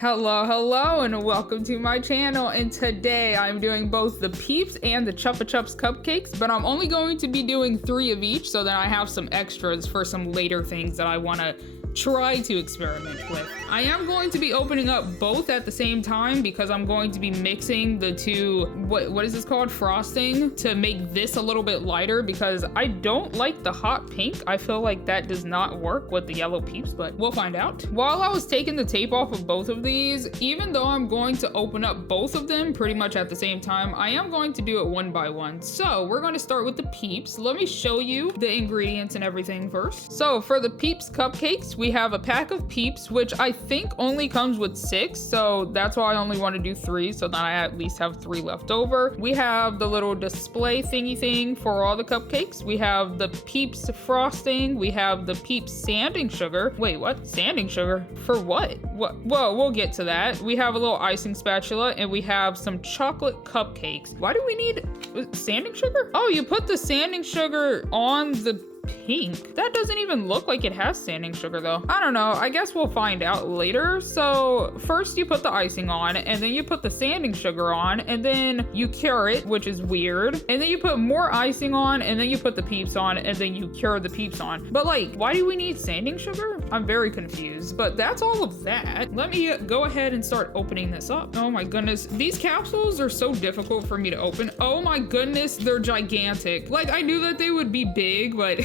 Hello, and welcome to my channel. And today I'm doing both the Peeps and the Chupa Chups cupcakes, but I'm only going to be doing 3 of each so that I have some extras for some later things that I want to try to experiment with. I am going to be opening up both at the same time because I'm going to be mixing the two, what is this called? Frosting, to make this a little bit lighter because I don't like the hot pink. I feel like that does not work with the yellow Peeps, but we'll find out. While I was taking the tape off of both of these, even though I'm going to open up both of them pretty much at the same time, I am going to do it one by one. So we're going to start with the Peeps. Let me show you the ingredients and everything first. So for the Peeps cupcakes, we have a pack of Peeps, which I think only comes with 6, so that's why I only want to do 3, so that I at least have 3 left over. We have the little display thingy thing for all the cupcakes. We have the Peeps frosting. We have the Peeps sanding sugar. Wait, what? Sanding sugar? For what? What? Well, we'll get to that. We have a little icing spatula, and we have some chocolate cupcakes. Why do we need sanding sugar? Oh, you put the sanding sugar on the pink. That doesn't even look like it has sanding sugar though. I don't know. I guess we'll find out later. So first you put the icing on, and then you put the sanding sugar on, and then you cure it, which is weird. And then you put more icing on, and then you put the Peeps on, and then you cure the Peeps on. But like, why do we need sanding sugar? I'm very confused, but that's all of that. Let me go ahead and start opening this up. Oh my goodness. These capsules are so difficult for me to open. Oh my goodness, they're gigantic. Like, I knew that they would be big, but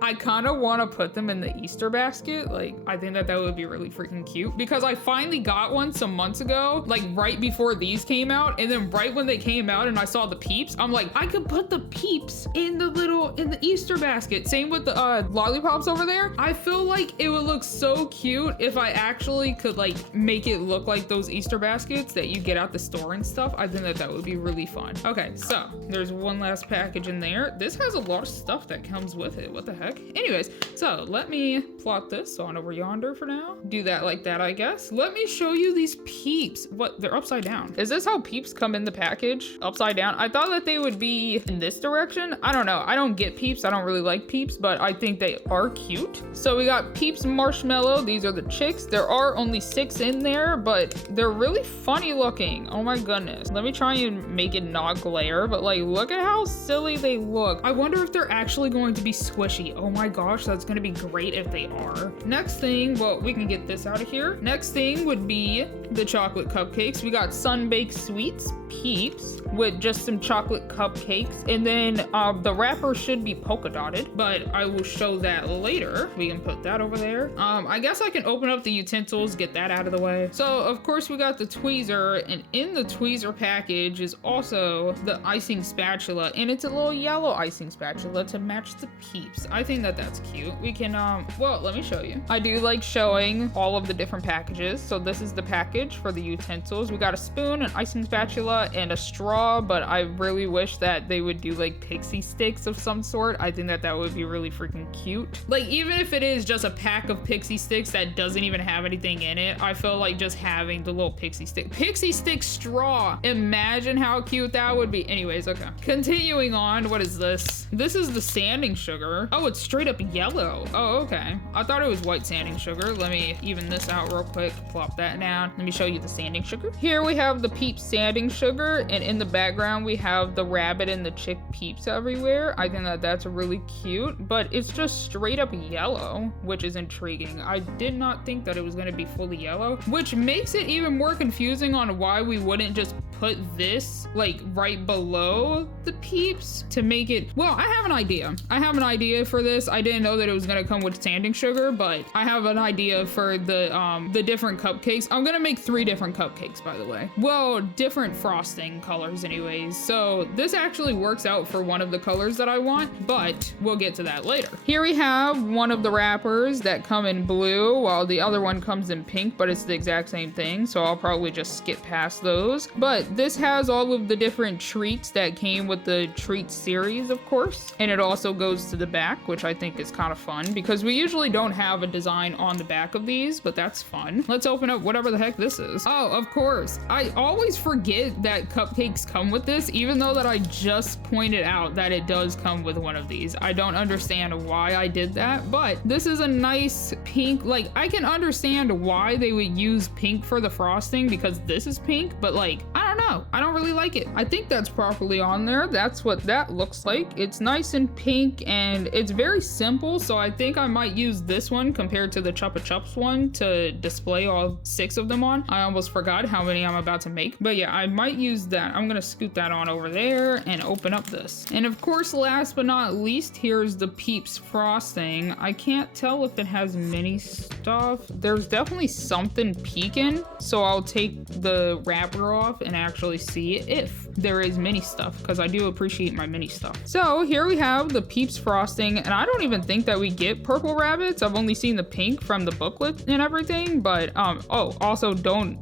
I kind of want to put them in the Easter basket. Like, I think that would be really freaking cute because I finally got one some months ago, like right before these came out. And then right when they came out and I saw the Peeps, I'm like, I could put the Peeps in the Easter basket. Same with the Lollipops over there. I feel like it would look so cute if I actually could like make it look like those Easter baskets that you get out the store and stuff. I think that would be really fun. Okay, so there's one last package in there. This has a lot of stuff that comes with it. What the heck? Anyways, so let me plot this on over yonder for now. Do that like that, I guess. Let me show you these Peeps. What? They're upside down. Is this how Peeps come in the package? Upside down? I thought that they would be in this direction. I don't know. I don't get Peeps. I don't really like Peeps, but I think they are cute. So we got Peeps marshmallow. These are the chicks. There are only 6 in there, but they're really funny looking. Oh my goodness. Let me try and make it not glare, but like, look at how silly they look. I wonder if they're actually going to be squishy. Oh my gosh, that's gonna be great if they are. Next thing, well, we can get this out of here. Next thing would be the chocolate cupcakes. We got sun-baked sweets, Peeps, with just some chocolate cupcakes. And then the wrapper should be polka dotted, but I will show that later. We can put that over there. I guess I can open up the utensils, get that out of the way. So of course we got the tweezer, and in the tweezer package is also the icing spatula, and it's a little yellow icing spatula to match the Peeps. I think that that's cute. We can, well, let me show you. I do like showing all of the different packages. So this is the package for the utensils. We got a spoon, an icing spatula, and a straw, but I really wish that they would do like pixie sticks of some sort. I think that would be really freaking cute. Like, even if it is just a pack of pixie sticks that doesn't even have anything in it, I feel like just having the little pixie stick straw. Imagine how cute that would be. Anyways, okay. Continuing on, what is this? This is the sanding sugar. Oh, it's straight up yellow. Oh, okay. I thought it was white sanding sugar. Let me even this out real quick. Plop that down. Let me show you the sanding sugar. Here we have the Peeps sanding sugar, and in the background we have the rabbit and the chick Peeps everywhere. I think that that's really cute, but it's just straight up yellow, which is intriguing. I did not think that it was going to be fully yellow, which makes it even more confusing on why we wouldn't just put this like right below the Peeps to make it. Well, I have an idea. I have an idea for this. I didn't know that it was gonna come with sanding sugar, but I have an idea for the different cupcakes. I'm gonna make 3 different cupcakes, by the way. Well, different frosting colors anyways. So this actually works out for one of the colors that I want, but we'll get to that later. Here we have one of the wrappers that come in blue, while the other one comes in pink, but it's the exact same thing. So I'll probably just skip past those. But this has all of the different treats that came with the treat series, of course. And it also goes to the back, which I think is kind of fun because we usually don't have a design on the back of these, but that's fun. Let's open up whatever the heck this is. Oh, of course. I always forget that cupcakes come with this, even though that I just pointed out that it does come with one of these. I don't understand why I did that, but this is a nice pink. Like, I can understand why they would use pink for the frosting because this is pink, but like, I don't know. I don't really like it. I think that's properly on there. That's what that looks like. It's nice and pink and it's very simple. So I think I might use this one compared to the Chupa Chups one to display all 6 of them on. I almost forgot how many I'm about to make, but yeah, I might use that. I'm gonna scoot that on over there and open up this. And of course, last but not least, here's the Peeps frosting. I can't tell if it has mini stuff. There's definitely something peeking, so I'll take the wrapper off and actually see if there is mini stuff because I do appreciate my mini stuff. So here we have the Peeps frosting, and I don't even think that we get purple rabbits. I've only seen the pink from the booklet and everything, but oh, also don't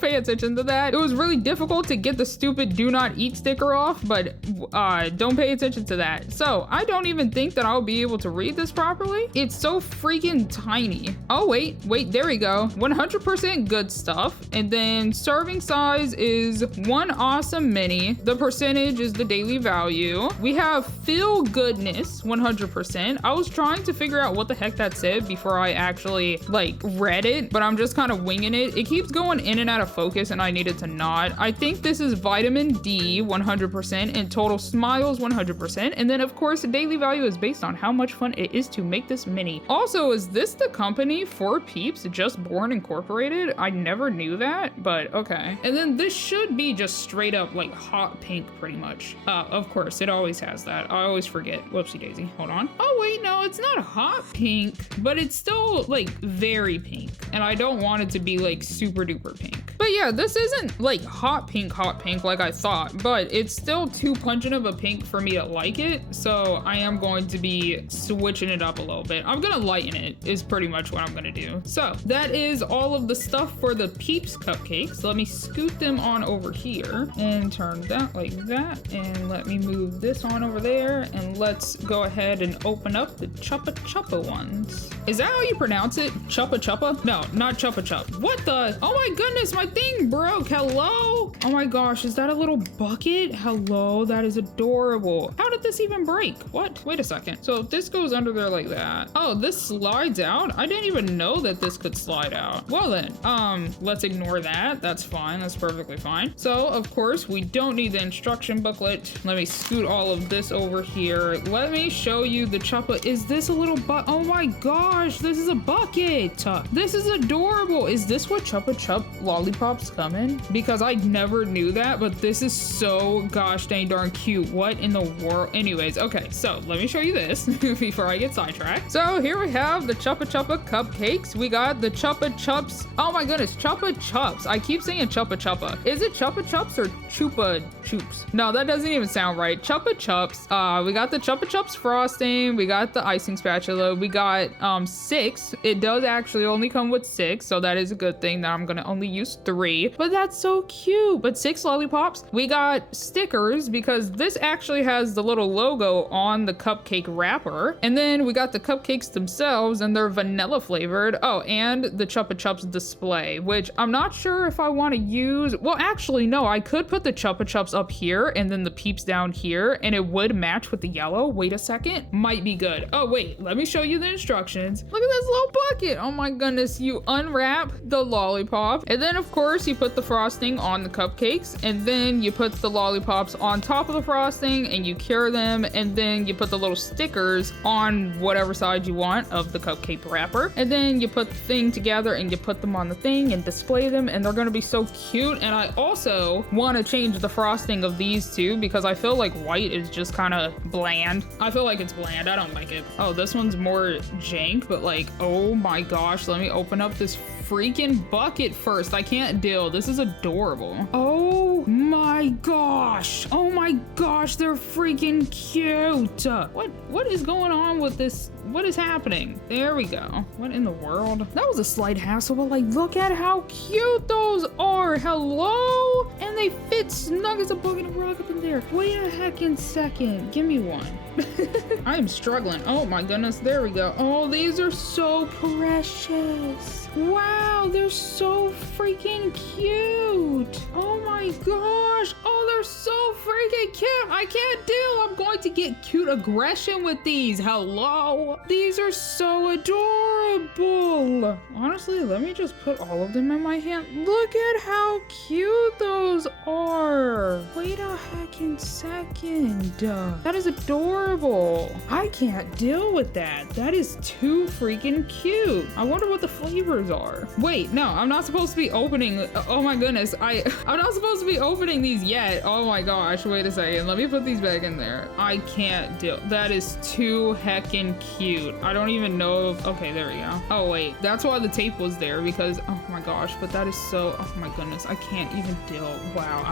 pay attention to that. It was really difficult to get the stupid do not eat sticker off, but don't pay attention to that. So I don't even think that I'll be able to read this properly. It's so freaking tiny. Oh, wait, there we go. 100% good stuff. And then serving size is 1 awesome mini. The percentage is the daily value. We have feel goodness, 100%. I was trying to figure out what the heck that said before I actually like read it, but I'm just kind of winging it. It keeps going in and out of focus and I needed to nod. I think this is vitamin D, 100%, and total smiles, 100%. And then of course, the daily value is based on how much fun it is to make this mini. Also, is this the company for Peeps, Just Born Incorporated? I never knew that, but okay. And then this should be just straight up like hot pink pretty much. Of course, it always has that. I always forget. Whoopsie daisy. Hold on. Oh wait, no, it's not hot pink, but it's still like very pink. And I don't want it to be like super duper pink. But yeah, this isn't like hot pink like I thought, but it's still too pungent of a pink for me to like it. So I am going to be switching it up a little bit. I'm gonna lighten it is pretty much what I'm gonna do. So that is all of the stuff for the Peeps cupcakes. Let me scoot them on over here and turn that like that. And let me move this on over there. And let's go ahead and open up the Chupa Chupa ones. Is that how you pronounce it? Chupa Chupa? No, not Chupa Chup. What the? Oh my goodness, my thing broke. Hello? Oh my gosh, is that a little bucket? Hello, that is adorable. How did this even break? What? Wait a second. So this goes under there like that. Oh, this slides out? I didn't even know that this could slide out. Well then, let's ignore that. That's fine. That's perfectly fine. So of course, we don't need the instruction booklet. Let me scoot all of this over here. Let me show you the Chupa. Is this a little oh my gosh, this is a bucket. This is adorable. Is this what Chupa Chup lollipops come in? Because I never knew that, but this is so gosh dang darn cute. What in the world? Anyways, okay, so let me show you this before I get sidetracked. So here we have the Chupa Chupa cupcakes. We got the Chupa Chups. Oh my goodness, Chupa Chups. I keep saying Chupa Chupa. Is it Chupa Chups or Chupa Chups? No, that doesn't even sound right. Chupa Chups. We got the Chupa Chups frosting. We got the icing spatula. We got 6. It does actually only come with 6, so that is a good thing that I'm gonna only use 3. But that's so cute. But 6 lollipops. We got stickers because this actually has the little logo on the cupcake wrapper. And then we got the cupcakes themselves and they're vanilla flavored. Oh, and the Chupa Chups display, which I'm not sure if I want to use. Well, actually, no, I could put the Chupa Chups up here and then the Peeps down here and it would match with the yellow. Wait a second. Might be good. Oh, wait, let me show you the instructions. Look at this little bucket. Oh my goodness. You unwrap the lollipop and then of course you put the frosting on the cupcakes and then you put the lollipops on top of the frosting and you cure them and then you put the little stickers on whatever side you want of the cupcake wrapper and then you put the thing together and you put them on the thing and display them and they're gonna be so cute. And I also want to change the frosting of these two because I feel like white is just kind of bland. I feel like it's bland. I don't like it. Oh, this one's more jank, but like, oh my gosh, let me open up this freaking bucket first. I can't deal. This is adorable. Oh Oh my gosh. Oh my gosh, they're freaking cute. What is going on with this? What is happening? There we go. What in the world? That was a slight hassle, but like, look at how cute those are. Hello? And they fit snug as a bug in a rug up in there. Wait a heckin' second. Give me one. I am struggling. Oh my goodness. There we go. Oh, these are so precious. Wow, they're so freaking cute. Oh my gosh. Oh, they're so freaking cute. I can't deal. I'm going to get cute aggression with these. Hello? These are so adorable. Honestly, let me just put all of them in my hand. Look at how cute those are. Wait a heckin' second. That is adorable. I can't deal with that. That is too freaking cute. I wonder what the flavors are. Wait, no, I'm not supposed to be opening. Oh my goodness. I'm not supposed to be opening these yet. Oh my gosh. Wait a second. Let me put these back in there. I can't deal. That is too heckin' cute. I don't even know if, okay, there we go. Oh wait, that's why the tape was there, because oh my gosh, but that is so, oh my goodness, I can't even deal. Wow,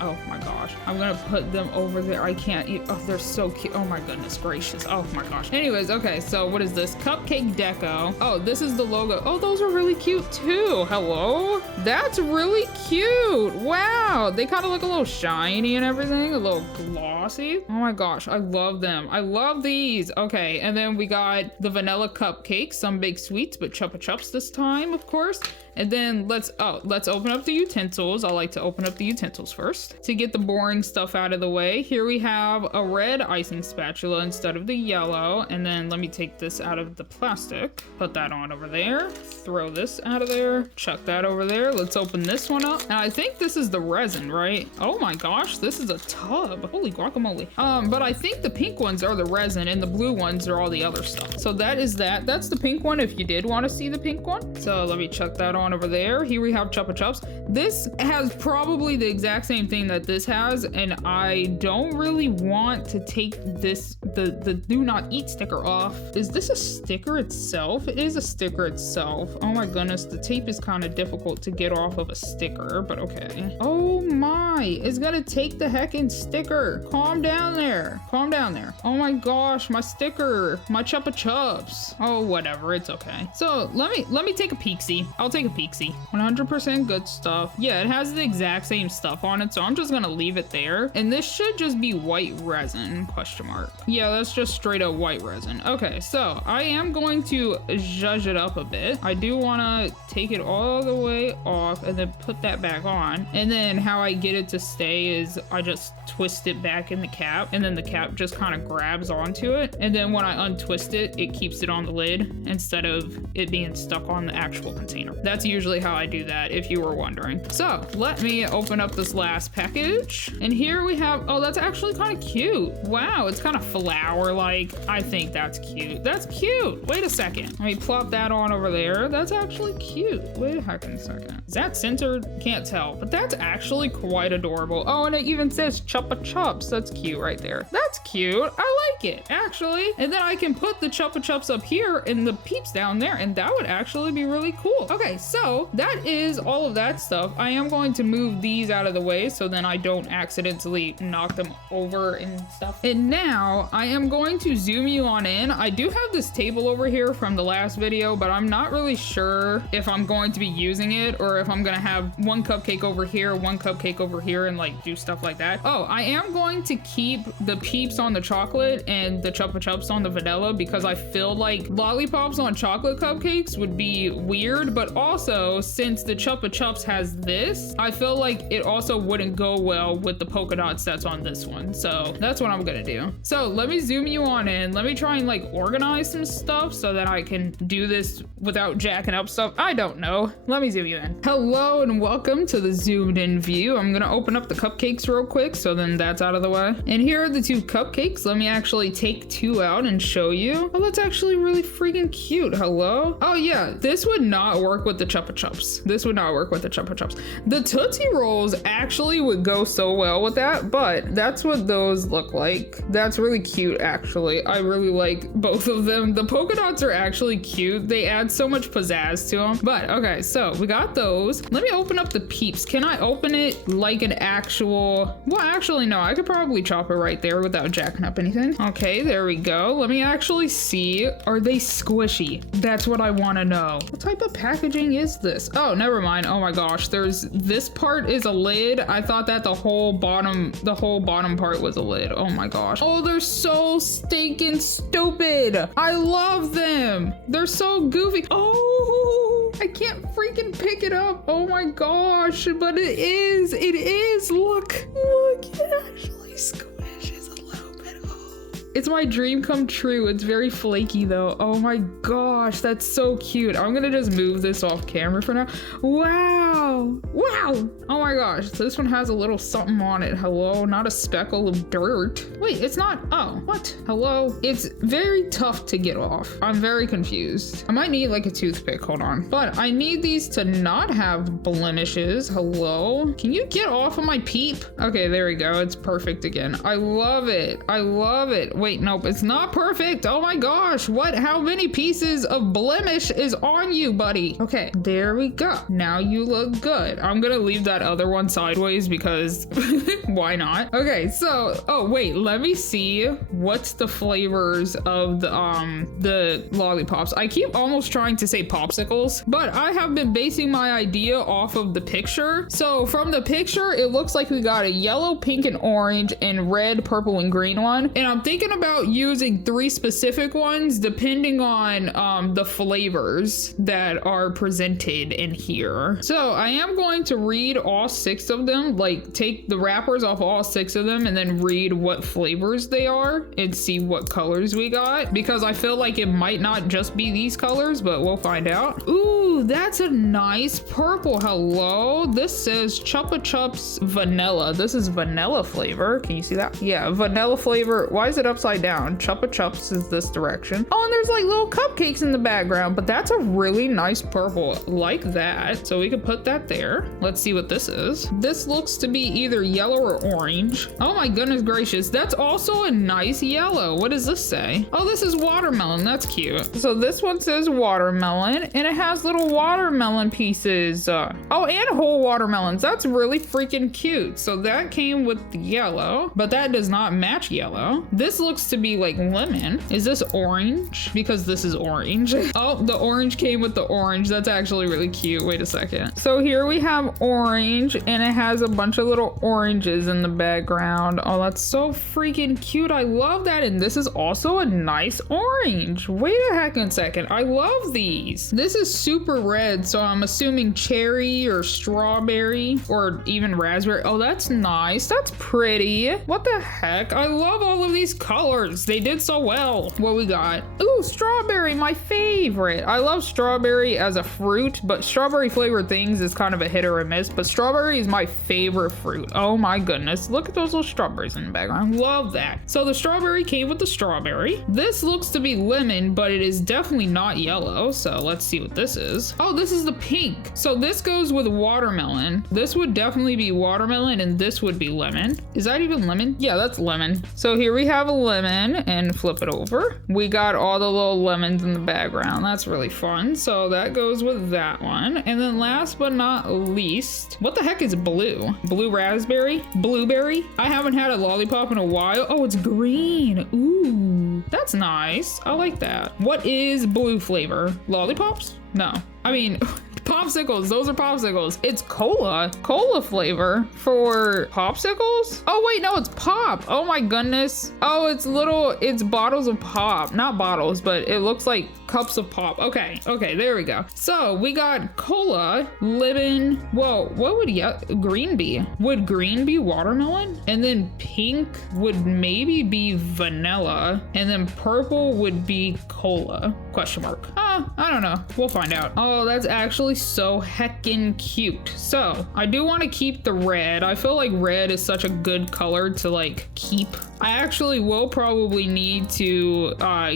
oh my gosh, I'm gonna put them over there. I can't eat. Oh, they're so cute. Oh my goodness gracious. Oh my gosh. Anyways, okay, so what is this? Cupcake deco. Oh, this is the logo. Oh, those are really cute too. Hello? That's really cute. Wow, they kind of look a little shiny and everything, a little glossy. Oh my gosh, I love them. I love these. Okay, and then we got the vanilla cupcakes, some big sweets, but Chupa Chups this time, of course. And then let's open up the utensils. I like to open up the utensils first to get the boring stuff out of the way. Here we have a red icing spatula instead of the yellow. And then let me take this out of the plastic, put that on over there, throw this out of there, chuck that over there. Let's open this one up. And I think this is the resin, right? Oh my gosh, this is a tub. Holy guacamole. But I think the pink ones are the resin and the blue ones are all the other stuff. So that is that. That's the pink one if you did want to see the pink one. So let me chuck that on over there. Here we have Chupa Chups. This has probably the exact same thing that this has, and I don't really want to take this, the do not eat sticker off. Is this a sticker itself? It is a sticker itself. Oh my goodness, the tape is kind of difficult to get off of a sticker, but okay. Oh my, it's gonna take the heckin' sticker. Calm down there. Calm down there. Oh my gosh, my sticker, my Chupa Chups. Oh, whatever, it's okay. So let me take a peek-see. I'll take a peek-see. 100% good stuff. Yeah, it has the exact same stuff on it, so I'm just gonna leave it there. And this should just be white resin, question mark. Yeah, that's just straight up white resin. Okay, so I am going to zhuzh it up a bit. I do wanna take it all the way off and then put that back on. And then how I get it to stay is I just twist it back in the cap, and then the cap just kind of grabs onto it. And then when I untwist it, it keeps it on the lid instead of it being stuck on the actual container. That's usually how I do that, if you were wondering. So let me open up this last package. And here we have, oh, that's actually kind of cute. Wow, it's kind of flower-like. I think that's cute. That's cute. Wait a second. Let me plop that on over there. That's actually cute. Wait a heckin' second. Is that centered? Can't tell, but that's actually quite adorable. Oh, and it even says Chupa Chups. That's cute right there. That's cute. I like it, actually. And then I can put the Chupa Chups up here and the Peeps down there, and that would actually be really cool. Okay, so that is all of that stuff. I am going to move these out of the way so then I don't accidentally knock them over and stuff. And now I am going to zoom you on in. I do have this table over here from the last video, but I'm not really sure if I'm going to be using it or if I'm gonna have one cupcake over here, one cupcake over here, and like do stuff like that. Oh, I am going to keep the Peeps on the chocolate and the Chupa Chups on the vanilla because I feel like Lollipops on chocolate cupcakes would be weird, but also since the Chupa Chups has this, I feel like it also wouldn't go well with the polka dots that's on this one. So that's what I'm gonna do. So let me zoom you on in. Let me try and like organize some stuff so that I can do this without jacking up stuff. I don't know. Let me zoom you in. Hello and welcome to the zoomed in view. I'm gonna open up the cupcakes real quick so then that's out of the way. And here are the two cupcakes. Let me actually take two out and show you. Oh, that's actually really freaking cute. Hello? Oh yeah, this would not work with the Chupa Chups. This would not work with the Chupa Chups. The Tootsie Rolls actually would go so well with that, but that's what those look like. That's really cute, actually. I really like both of them. The polka dots are actually cute. They add so much pizzazz to them. But okay, so we got those. those. Let me open up the Peeps. Can I open it like an actual... Well, actually, no. I could probably chop it right there without jacking up anything. Okay, there we go. Let me actually see. Are they squishy? That's what I want to know. What type of packaging is this? Oh, never mind. Oh my gosh. This part is a lid. I thought that the whole bottom part was a lid. Oh my gosh. Oh, they're so stinking stupid. I love them. They're so goofy. Oh, I can't freaking pick it up. Oh my gosh. But it is. Look, it actually squishes a little bit. Oh. It's my dream come true. It's very flaky though. Oh my gosh, that's so cute. I'm gonna just move this off camera for now. Wow. Oh my gosh, so this one has a little something on it. Hello, not a speckle of dirt. Wait, it's not. Oh, what? Hello? It's very tough to get off. I'm very confused. I might need like a toothpick. Hold on. But I need these to not have blemishes. Hello? Can you get off of my Peep? Okay, there we go. It's perfect again. I love it. Wait, nope, it's not perfect. Oh my gosh, what? How many pieces of blemish is on you, buddy? Okay, there we go. Now you look good. I'm gonna leave that other one sideways because why not? Okay, so, oh wait, let me see what's the flavors of the lollipops. I keep almost trying to say popsicles, but I have been basing my idea off of the picture. So from the picture, it looks like we got a yellow, pink, and orange, and red, purple, and green one. And I'm thinking about using 3 specific ones depending on the flavors that are presented in here. So I am going to read all 6 of them, like take the wrappers off all 6 of them and then read what flavors they are and see what colors we got, because I feel like it might not just be these colors, but we'll find out. Ooh, that's a nice purple. Hello, this says Chupa Chups vanilla. This is vanilla flavor. Can you see that? Yeah, vanilla flavor. Why is it upside down? Chupa Chups is this direction. Oh, and there's like little cupcakes in the background, but that's a really nice purple, like that. So we could put that there. Let's see what this is. This looks to be either yellow or orange. Oh my goodness gracious, that's also a nice yellow. What does this say? Oh, this is watermelon. That's cute. So this one says watermelon, and it has little watermelon pieces. Oh, and whole watermelons. That's really freaking cute. So that came with the yellow, but that does not match yellow. This looks to be like lemon. Is this orange? Because this is orange. Oh, the orange came with the orange. That's actually really cute. Wait a second. So here we have orange, and it has a bunch of little oranges in the background. Oh, that's so freaking cute. I love that. And this is also a nice orange. Wait a heckin' second. I love these. This is super red, so I'm assuming cherry or strawberry or even raspberry. Oh, that's nice. That's pretty. What the heck? I love all of these colors. They did so well. What we got? Ooh, strawberry, my favorite. I love strawberry as a fruit, but strawberry flavored things is kind of a hit or a miss, but strawberry is my favorite fruit. Oh my goodness. Look at those little strawberries in the background. Love that. So the strawberry came with the strawberry. This looks to be lemon, but it is definitely not yellow. So let's see what this is. Oh, this is the pink. So this goes with watermelon. This would definitely be watermelon, and this would be lemon. Is that even lemon? Yeah, that's lemon. So here we have a lemon, and flip it over. We got all the little lemons in the background. That's really fun. So that goes with that one. And then last but not least, what the heck is blue? Blue raspberry? Blueberry? I haven't had a lollipop in a while. Oh, it's green. Ooh, that's nice. I like that. What is blue flavor? Lollipops? No. I mean, popsicles. Those are popsicles. It's cola flavor for popsicles. Oh wait, no, it's pop. Oh my goodness. Oh, it's bottles of pop. Not bottles, but it looks like cups of pop. Okay, there we go. So we got cola, lemon. Whoa, what would green be? Would green be watermelon? And then pink would maybe be vanilla. And then purple would be cola? Question mark. I don't know. We'll find out. Oh, that's actually so heckin' cute. So I do want to keep the red. I feel like red is such a good color to like keep. I actually will probably need to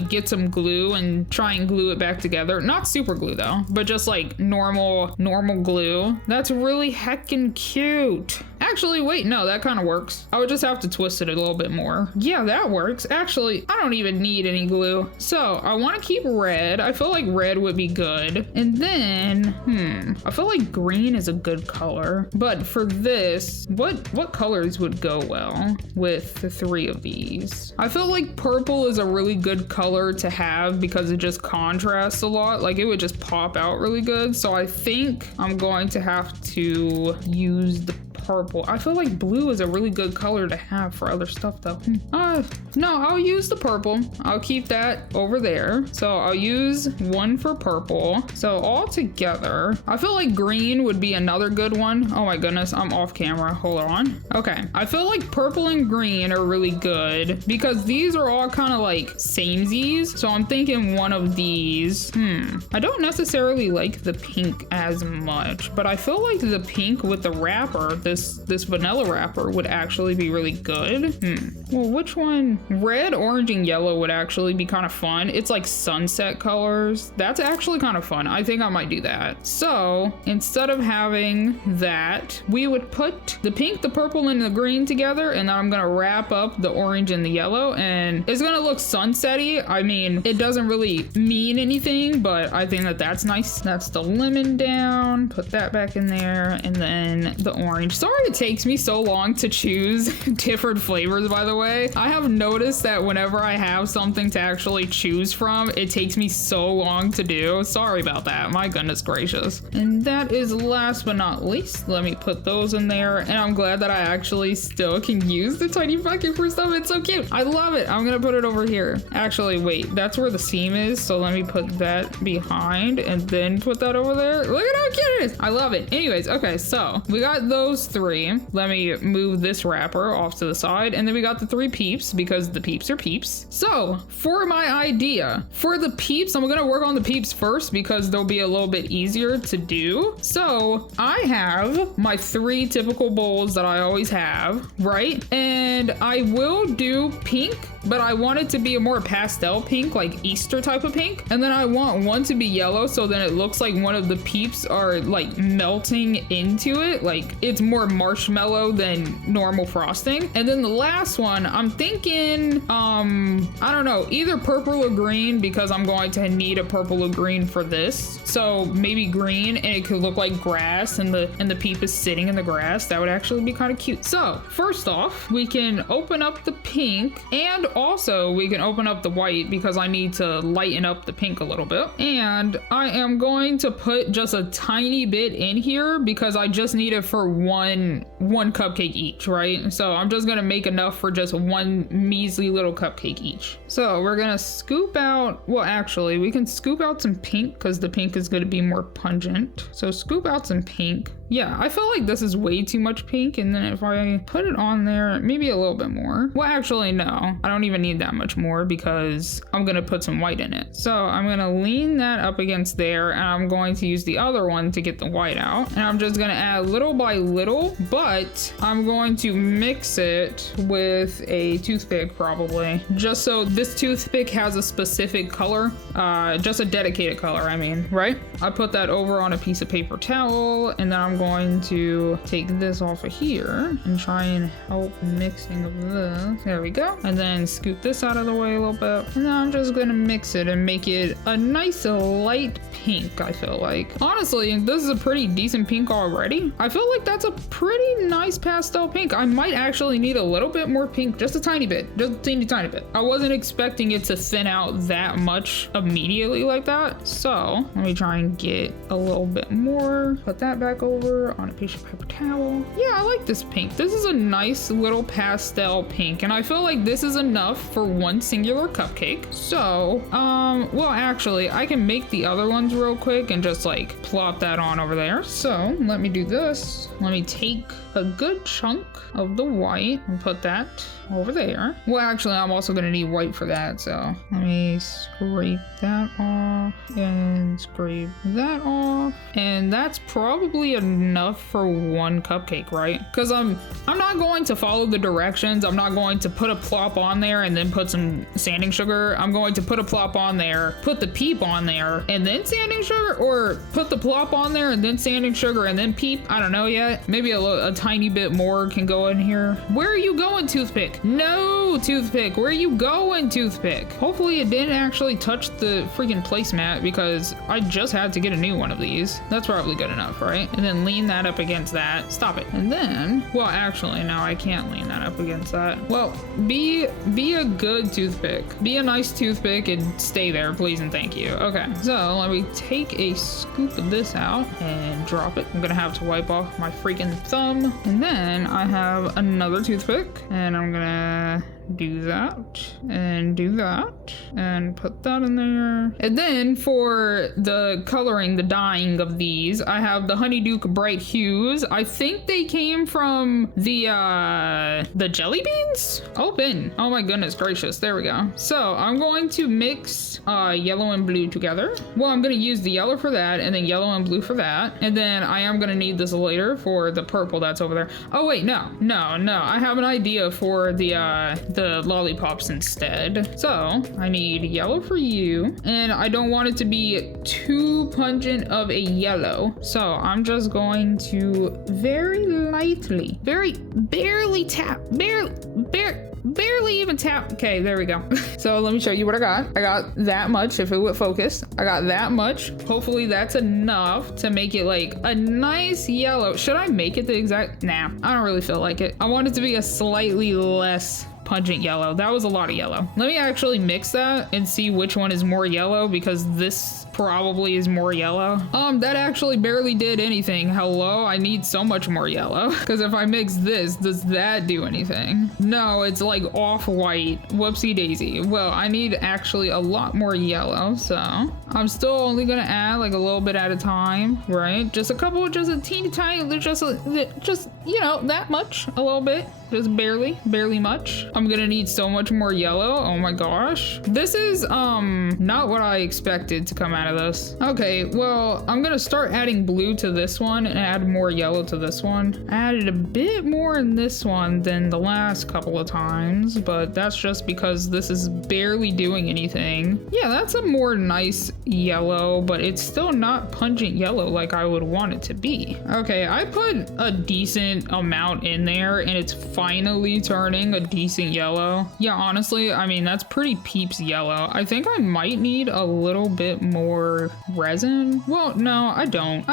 get some glue and try and glue it back together. Not super glue though, but just like normal glue. That's really heckin' cute. Actually, wait, no, that kind of works. I would just have to twist it a little bit more. Yeah, that works. Actually, I don't even need any glue. So I want to keep red. I feel like red would be good. And then, I feel like green is a good color. But for this, what colors would go well with the 3 of these? I feel like purple is a really good color to have because it just contrasts a lot. Like it would just pop out really good. So I think I'm going to have to use the purple. I feel like blue is a really good color to have for other stuff though. No, I'll use the purple. I'll keep that over there. So I'll use 1 for purple. So all together, I feel like green would be another good one. Oh my goodness, I'm off camera. Hold on. Okay, I feel like purple and green are really good because these are all kind of like samesies. So I'm thinking one of these. I don't necessarily like the pink as much, but I feel like the pink with the wrapper, this vanilla wrapper would actually be really good. Well, which one? Red, orange, and yellow would actually be kind of fun. It's like sunset colors. That's actually kind of fun. I think I might do that. So instead of having that, we would put the pink, the purple, and the green together, and then I'm gonna wrap up the orange and the yellow, and it's gonna look sunsetty. I mean, it doesn't really mean anything, but I think that that's nice. That's the lemon down. Put that back in there, and then the orange. Sorry it takes me so long to choose different flavors, by the way. I have noticed that whenever I have something to actually choose from, it takes me so long to do. Sorry about that. My goodness gracious. And that is last but not least. Let me put those in there. And I'm glad that I actually still can use the tiny bucket for stuff. It's so cute. I love it. I'm gonna put it over here. Actually, wait, that's where the seam is. So let me put that behind and then put that over there. Look at how cute it is. I love it. Anyways, okay, so we got those 3. Let me move this wrapper off to the side. And then we got the 3 Peeps because the Peeps are Peeps. So for my idea, for the Peeps, I'm gonna work on the Peeps first because they'll be a little bit easier to do. So I have my 3 typical bowls that I always have, right? And I will do pink, but I want it to be a more pastel pink, like Easter type of pink. And then I want one to be yellow, so then it looks like one of the Peeps are like melting into it. Like it's more marshmallow than normal frosting. And then the last one, I'm thinking, I don't know, either purple or green because I'm going to need a purple or green for this. So maybe green, and it could look like grass, and the Peep is sitting in the grass. That would actually be kind of cute. So first off, we can open up the pink, and also we can open up the white because I need to lighten up the pink a little bit. And I am going to put just a tiny bit in here because I just need it for one cupcake each, right? So I'm just gonna make enough for just one measly little cupcake each. So we're gonna scoop out, well actually we can scoop out some pink because the pink is gonna be more pungent. So scoop out some pink. Yeah, I feel like this is way too much pink, and then if I put it on there, maybe a little bit more. Well, actually, no, I don't even need that much more because I'm gonna put some white in it. So I'm gonna lean that up against there, and I'm going to use the other one to get the white out. And I'm just gonna add little by little, but I'm going to mix it with a toothpick probably, just so this toothpick has a specific color, just a dedicated color, I mean, right? I put that over on a piece of paper towel, and then I'm going to take this off of here and try and help mixing of this. There we go. And then scoot this out of the way a little bit. And then I'm just gonna mix it and make it a nice light pink, I feel like. Honestly, this is a pretty decent pink already. I feel like that's a pretty nice pastel pink. I might actually need a little bit more pink, just a tiny bit, just a tiny bit. I wasn't expecting it to thin out that much immediately like that. So let me try and get a little bit more. Put that back over on a piece of paper towel. Yeah, I like this pink. This is a nice little pastel pink, and I feel like this is enough for one singular cupcake. So, well, actually, I can make the other ones real quick and just like plop that on over there. So let me do this. Let me take a good chunk of the white and put that over there. Well, actually, I'm also gonna need white for that, so let me scrape that off and scrape that off. And that's probably enough enough for one cupcake, right? Because I'm not going to follow the directions. I'm not going to put a plop on there and then put some sanding sugar. I'm going to put a plop on there, put the Peep on there, and then sanding sugar, or put the plop on there and then sanding sugar and then Peep. I don't know yet. Maybe a tiny bit more can go in here. Where are you going, Toothpick? No, Toothpick. Where are you going, Toothpick? Hopefully it didn't actually touch the freaking placemat, because I just had to get a new one of these. That's probably good enough, right? And then lean that up against that. Stop it. And then, well, actually, no, I can't lean that up against that. Well, be a good toothpick. Be a nice toothpick and stay there, please and thank you. Okay, so let me take a scoop of this out and drop it. I'm gonna have to wipe off my freaking thumb. And then I have another toothpick, and I'm gonna do that and do that and put that in there. And then for the coloring, the dyeing of these, I have the Honeydew Bright Hues. I think they came from the jelly beans. Open. Oh my goodness gracious, there we go. So I'm going to mix yellow and blue together. Well, I'm going to use the yellow for that, and then yellow and blue for that, and then I am going to need this later for the purple that's over there. Oh wait, no, I have an idea for the lollipops instead. So I need yellow for you, and I don't want it to be too pungent of a yellow, so I'm just going to very lightly, barely tap, barely even tap. Okay, there we go. So let me show you what I got. I got that much. If it would focus, I got that much. Hopefully that's enough to make it like a nice yellow. Should I make it the exact? Nah, I don't really feel like it. I want it to be a slightly less pungent yellow. That was a lot of yellow. Let me actually mix that and see which one is more yellow, because this probably is more yellow. That actually barely did anything. Hello, I need so much more yellow, because if I mix this, does that do anything? No, it's like off-white. Whoopsie daisy. Well, I need actually a lot more yellow, so I'm still only gonna add like a little bit at a time, right? Just a couple, just a teeny tiny, just you know, that much, a little bit, just barely much. I'm gonna need so much more yellow. Oh my gosh, this is not what I expected to come out of this. Okay, well, I'm gonna start adding blue to this one and add more yellow to this one. I added a bit more in this one than the last couple of times, but that's just because this is barely doing anything. Yeah, that's a more nice yellow, but it's still not pungent yellow like I would want it to be. Okay, I put a decent amount in there, and it's finally turning a decent yellow. Yeah, honestly, I mean, that's pretty Peeps yellow. I think I might need a little bit more resin. Well, no, I don't.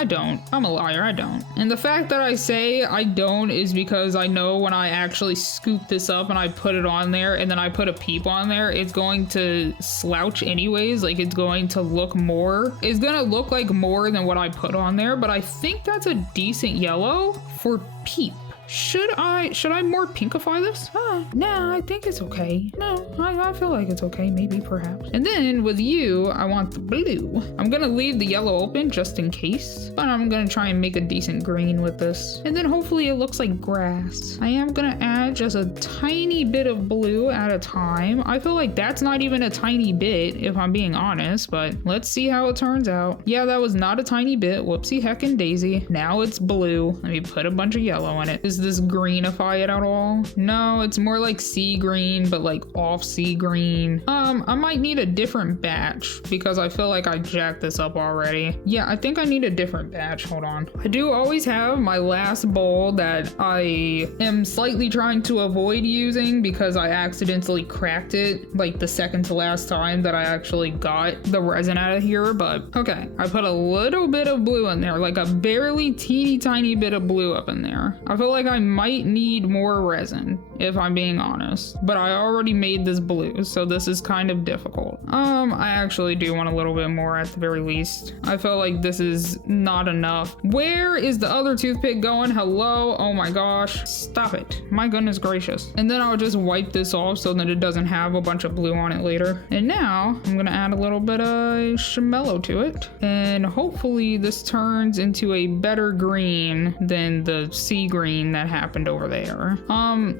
I'm a liar, I don't. And the fact that I say I don't is because I know when I actually scoop this up and I put it on there and then I put a Peep on there, it's going to slouch anyways. Like, it's going to look more. It's gonna look like more than what I put on there, but I think that's a decent yellow for Peep. Should I more pinkify this? No, I think it's okay. No, I feel like it's okay, maybe, perhaps. And then with you, I want the blue. I'm gonna leave the yellow open just in case, but I'm gonna try and make a decent green with this. And then hopefully it looks like grass. I am gonna add just a tiny bit of blue at a time. I feel like that's not even a tiny bit, if I'm being honest, but let's see how it turns out. Yeah, that was not a tiny bit. Whoopsie heckin' daisy. Now it's blue. Let me put a bunch of yellow in it. Is this greenify it at all? No, it's more like sea green, but like off sea green. I might need a different batch because I feel like I jacked this up already. Yeah, I think I need a different batch. Hold on. I do always have my last bowl that I am slightly trying to avoid using because I accidentally cracked it like the second to last time that I actually got the resin out of here. But okay, I put a little bit of blue in there, like a barely teeny tiny bit of blue up in there. I feel like I might need more resin if I'm being honest, but I already made this blue, so this is kind of difficult. I actually do want a little bit more at the very least. I feel like this is not enough. Where is the other toothpick going? Hello? Oh my gosh. Stop it. My goodness gracious. And then I'll just wipe this off so that it doesn't have a bunch of blue on it later. And now I'm gonna add a little bit of shamellow to it, and hopefully this turns into a better green than the sea green green that happened over there.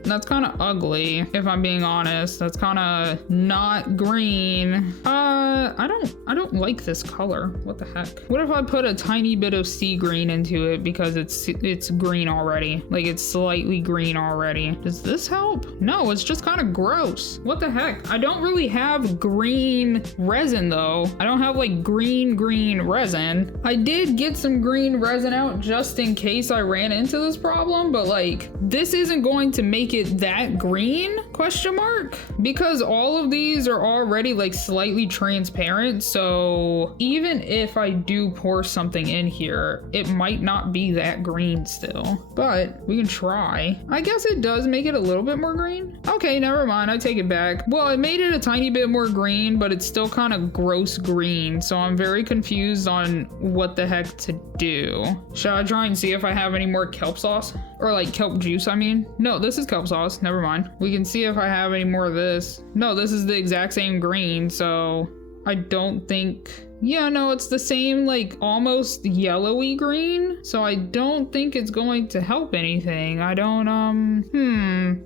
That's kind of ugly, if I'm being honest. That's kind of not green. I don't like this color. What the heck? What if I put a tiny bit of sea green into it because it's green already? Like, it's slightly green already. Does this help? No, it's just kind of gross. What the heck? I don't really have green resin though. I don't have like green resin. I did get some green resin out just in case I ran into this problem, but like, this isn't going to make it that green? Question mark? Because all of these are already like slightly transparent, so even if I do pour something in here, it might not be that green still, but we can try. I guess it does make it a little bit more green. Okay, never mind, I take it back. Well, it made it a tiny bit more green, but it's still kind of gross green, so I'm very confused on what the heck to do. Shall I try and see if I have any more kelp sauce? Or like kelp juice, I mean. No, this is kelp sauce, never mind. We can see if I have any more of this. No, this is the exact same green, so I don't think... Yeah, no, it's the same, like, almost yellowy green. So I don't think it's going to help anything. I don't,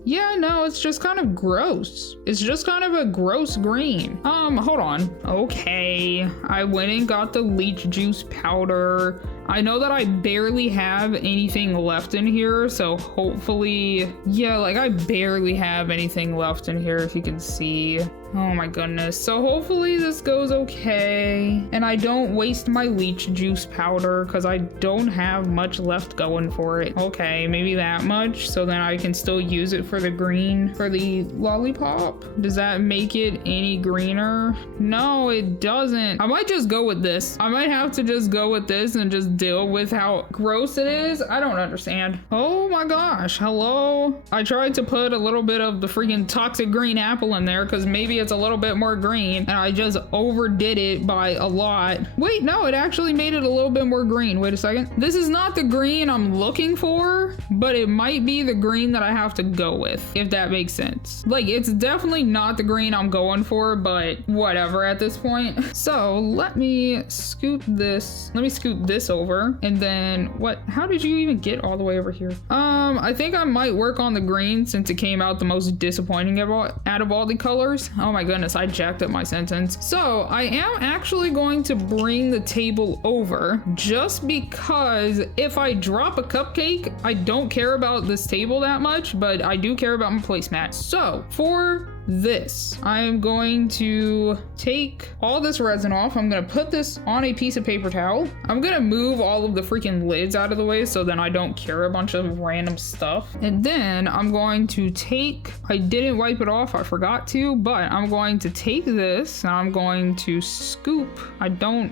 Yeah, no, it's just kind of gross. It's just kind of a gross green. Hold on. Okay, I went and got the leech juice powder. I know that I barely have anything left in here, so hopefully, yeah, like I barely have anything left in here, if you can see. Oh my goodness. So hopefully this goes okay, and I don't waste my leech juice powder because I don't have much left going for it. Okay, maybe that much, so then I can still use it for the green for the lollipop. Does that make it any greener? No, it doesn't. I might just go with this. I might have to just go with this and just deal with how gross it is. I don't understand. Oh my gosh, hello. I tried to put a little bit of the freaking toxic green apple in there because maybe it's a little bit more green, and I just overdid it by a lot. Wait, no, it actually made it a little bit more green. Wait a second. This is not the green I'm looking for, but it might be the green that I have to go with, if that makes sense. Like, it's definitely not the green I'm going for, but whatever at this point. So let me scoot this. Let me scoot this over, and then what? How did you even get all the way over here? I think I might work on the green since it came out the most disappointing out of all the colors. Oh my goodness, I jacked up my sentence. So I am actually going to bring the table over just because if I drop a cupcake, I don't care about this table that much, but I do care about my placemat. So for this, I'm going to take all this resin off. I'm gonna put this on a piece of paper towel. I'm gonna move all of the freaking lids out of the way so then I don't cure a bunch of random stuff. And then I'm going to take, I didn't wipe it off, I forgot to, but I'm going to take this and I'm going to scoop. I don't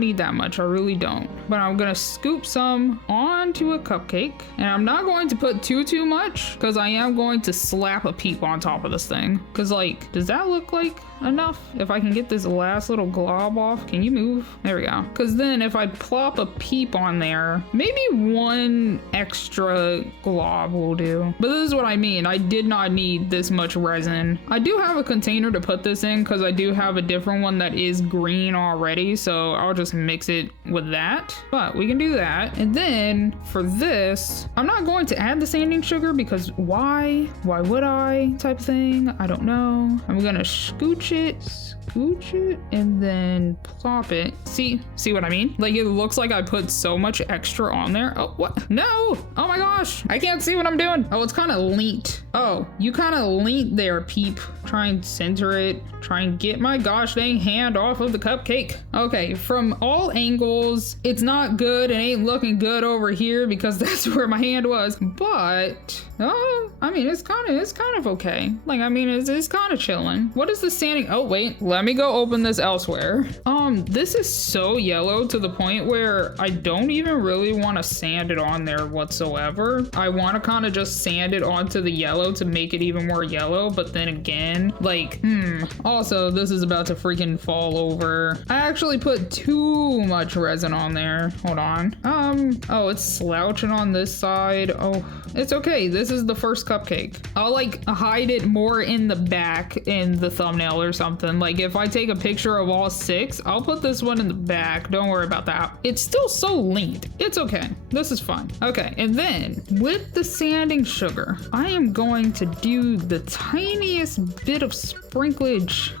need that much, I really don't. But I'm gonna scoop some onto a cupcake, and I'm not going to put too much because I am going to slap a peep on top of this thing. Cause like, does that look like enough? If I can get this last little glob off, can you move? There we go. Cause then if I plop a peep on there, maybe one extra glob will do. But this is what I mean. I did not need this much resin. I do have a container to put this in because I do have a different one that is green already. So I'll just mix it with that, but we can do that. And then for this, I'm not going to add the sanding sugar because why would I type thing? I don't know. I'm gonna scooch it and then plop it. See what I mean? Like, it looks like I put so much extra on there. Oh, what? No! Oh my gosh, I can't see what I'm doing. Oh, it's kind of leant. Oh, you kind of leant there, peep. Try and center it. Try and get my gosh dang hand off of the cupcake. Okay, from all angles, it's not good. It ain't looking good over here because that's where my hand was. But, I mean, it's kind of okay. Like, I mean, it's kind of chilling. What is the sanding? Oh, wait, let me go open this elsewhere. This is so yellow to the point where I don't even really want to sand it on there whatsoever. I want to kind of just sand it onto the yellow to make it even more yellow, but then again, like, also, this is about to freaking fall over. I actually put too much resin on there. Hold on. Oh, it's slouching on this side. Oh, it's okay. This is the first cupcake. I'll like hide it more in the back in the thumbnail or something. Like if I take a picture of all 6, I'll put this one in the back. Don't worry about that. It's still so linked. It's okay. This is fine. Okay, and then with the sanding sugar, I am going to do the tiniest bit of sprinklage.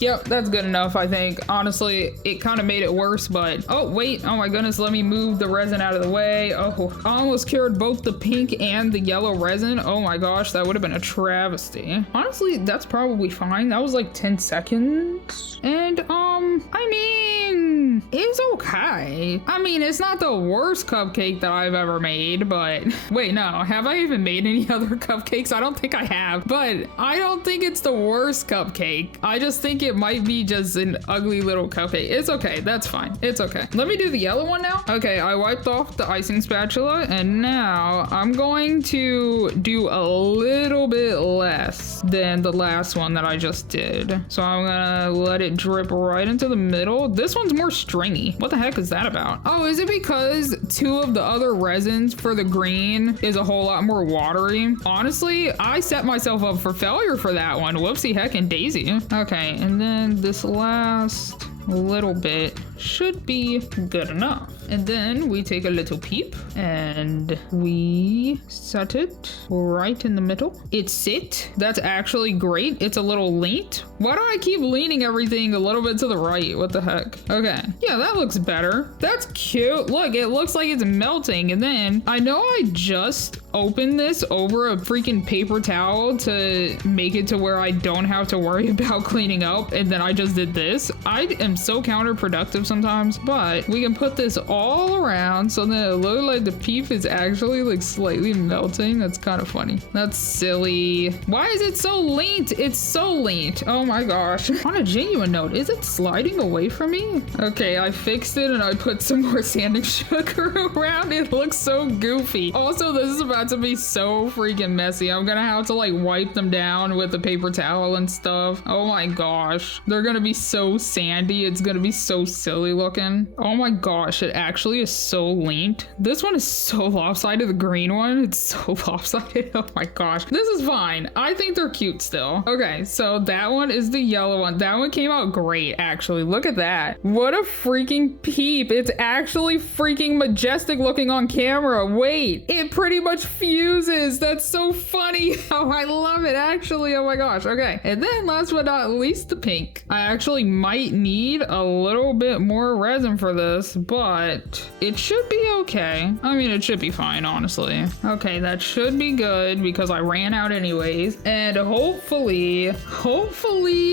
Yep, that's good enough, I think. Honestly, it kind of made it worse, but... Oh, wait. Oh my goodness, let me move the resin out of the way. Oh, I almost cured both the pink and the yellow resin. Oh my gosh, that would have been a travesty. Honestly, that's probably fine. That was like 10 seconds. And, I mean, it's okay. I mean, it's not the worst cupcake that I've ever made, but... Wait, no. Have I even made any other cupcakes? I don't think I have, but I don't think it's the worst cupcake. I just think it might be just an ugly little cupcake. It's okay. That's fine. It's okay. Let me do the yellow one now. Okay, I wiped off the icing spatula, and now I'm going to do a little bit less than the last one that I just did. So I'm gonna let it drip right into the middle. This one's more stringy. What the heck is that about? Oh, is it because 2 of the other resins for the green is a whole lot more watery? Honestly, I set myself up for failure for that one. Whoopsie heckin' daisy. Okay, and then this last little bit should be good enough. And then we take a little peep and we set it right in the middle. It's sit. That's actually great. It's a little leaned. Why do I keep leaning everything a little bit to the right? What the heck? Okay. Yeah, that looks better. That's cute. Look, it looks like it's melting. And then I know I just opened this over a freaking paper towel to make it to where I don't have to worry about cleaning up. And then I just did this. I am so counterproductive sometimes, but we can put this all around so that it looks like the peep is actually like slightly melting. That's kind of funny. That's silly. Why is it so leant? It's so leant. Oh my gosh. On a genuine note, is it sliding away from me? Okay, I fixed it and I put some more sanding sugar around. It looks so goofy. Also, this is about to be so freaking messy. I'm gonna have to like wipe them down with a paper towel and stuff. Oh my gosh. They're gonna be so sandy. It's gonna be so silly looking. Oh my gosh, it actually is so leant. This one is so lopsided. The green one, it's so lopsided. Oh my gosh. This is fine. I think they're cute still. Okay, so that one is the yellow one. That one came out great, actually. Look at that. What a freaking peep. It's actually freaking majestic looking on camera. Wait, it pretty much fuses. That's so funny. Oh, I love it, actually. Oh my gosh. Okay, and then last but not least, the pink. I actually might need a little bit more resin for this, but it should be okay. I mean, it should be fine, honestly. Okay, that should be good because I ran out anyways. And hopefully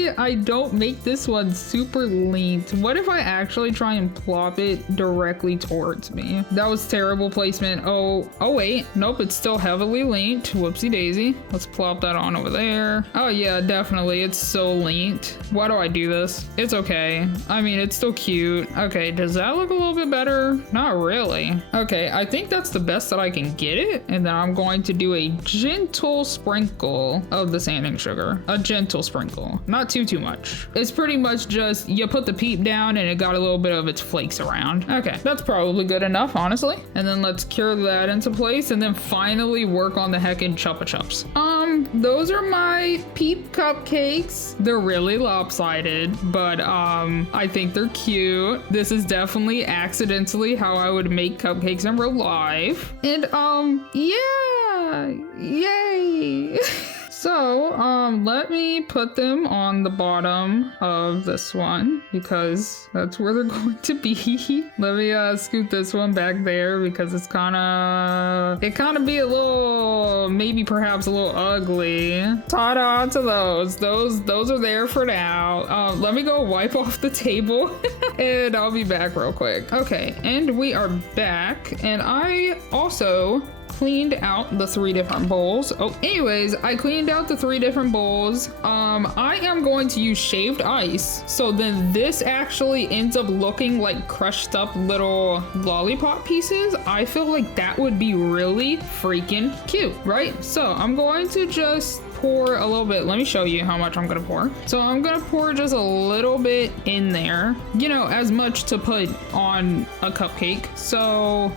I don't make this one super leant. What if I actually try and plop it directly towards me? That was terrible placement. Oh wait, nope, it's still heavily leant. Whoopsie daisy. Let's plop that on over there. Oh yeah, definitely, it's so leant. Why do I do this? It's okay. I mean, it's still cute. Okay, does that look a little bit better? Not really. Okay, I think that's the best that I can get it. And then I'm going to do a gentle sprinkle of the sanding sugar. A gentle sprinkle. Not too much. It's pretty much just you put the peep down and it got a little bit of its flakes around. Okay, that's probably good enough, honestly. And then let's cure that into place and then finally work on the heckin' Chupa Chups. Those are my peep cupcakes. They're really lopsided, but I think they're cute. This is definitely accidentally how I would make cupcakes in real life. And yeah, yay. So, let me put them on the bottom of this one because that's where they're going to be. Let me scoot this one back there because it kind of be a little, maybe perhaps a little ugly. Ta-da to those. Those are there for now. Let me go wipe off the table and I'll be back real quick. Okay, and we are back, and I also cleaned out the 3 different bowls. Oh, anyways, I cleaned out the 3 different bowls. I am going to use shaved ice, so then this actually ends up looking like crushed up little lollipop pieces. I feel like that would be really freaking cute, right? So I'm going to just pour a little bit. Let me show you how much I'm gonna pour. So I'm gonna pour just a little bit in there, you know, as much to put on a cupcake. So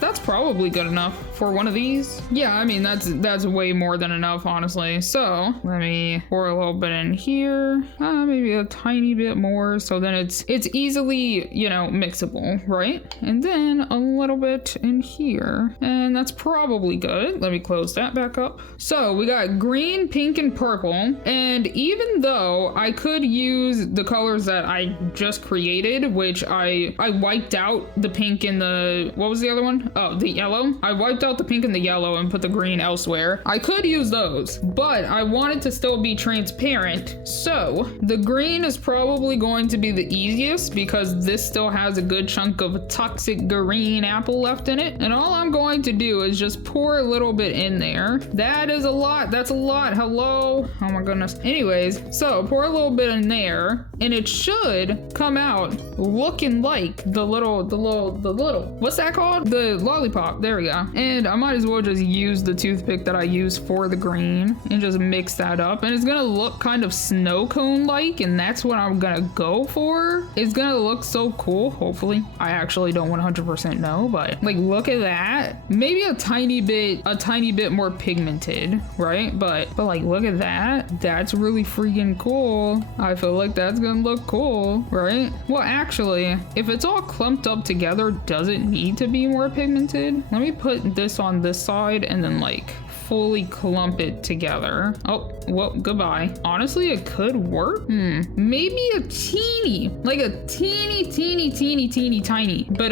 That's probably good enough for one of these. Yeah, I mean, that's way more than enough, honestly. So let me pour a little bit in here, maybe a tiny bit more, so then it's easily, you know, mixable, right? And then a little bit in here, and that's probably good. Let me close that back up. So we got green, pink, and purple, and even though I could use the colors that I just created, which I wiped out the pink and the, what was the other one? Oh, the yellow. I wiped out the pink and the yellow and put the green elsewhere. I could use those, but I wanted to still be transparent. So the green is probably going to be the easiest because this still has a good chunk of toxic green apple left in it. And all I'm going to do is just pour a little bit in there. That is a lot. That's a lot. Hello. Oh my goodness. Anyways, so pour a little bit in there and it should come out looking like the little, what's that called? The lollipop. There we go. And I might as well just use the toothpick that I use for the green and just mix that up. And it's gonna look kind of snow cone like, and that's what I'm gonna go for. It's gonna look so cool, hopefully. I actually don't 100% know, but like, look at that. Maybe a tiny bit more pigmented, right? But like, look at that. That's really freaking cool. I feel like that's gonna look cool, right? Well, actually, if it's all clumped up together, does it need to be more pigmented? Let me put this on this side and then like fully clump it together. Oh, well, goodbye. Honestly, it could work. Maybe a teeny bit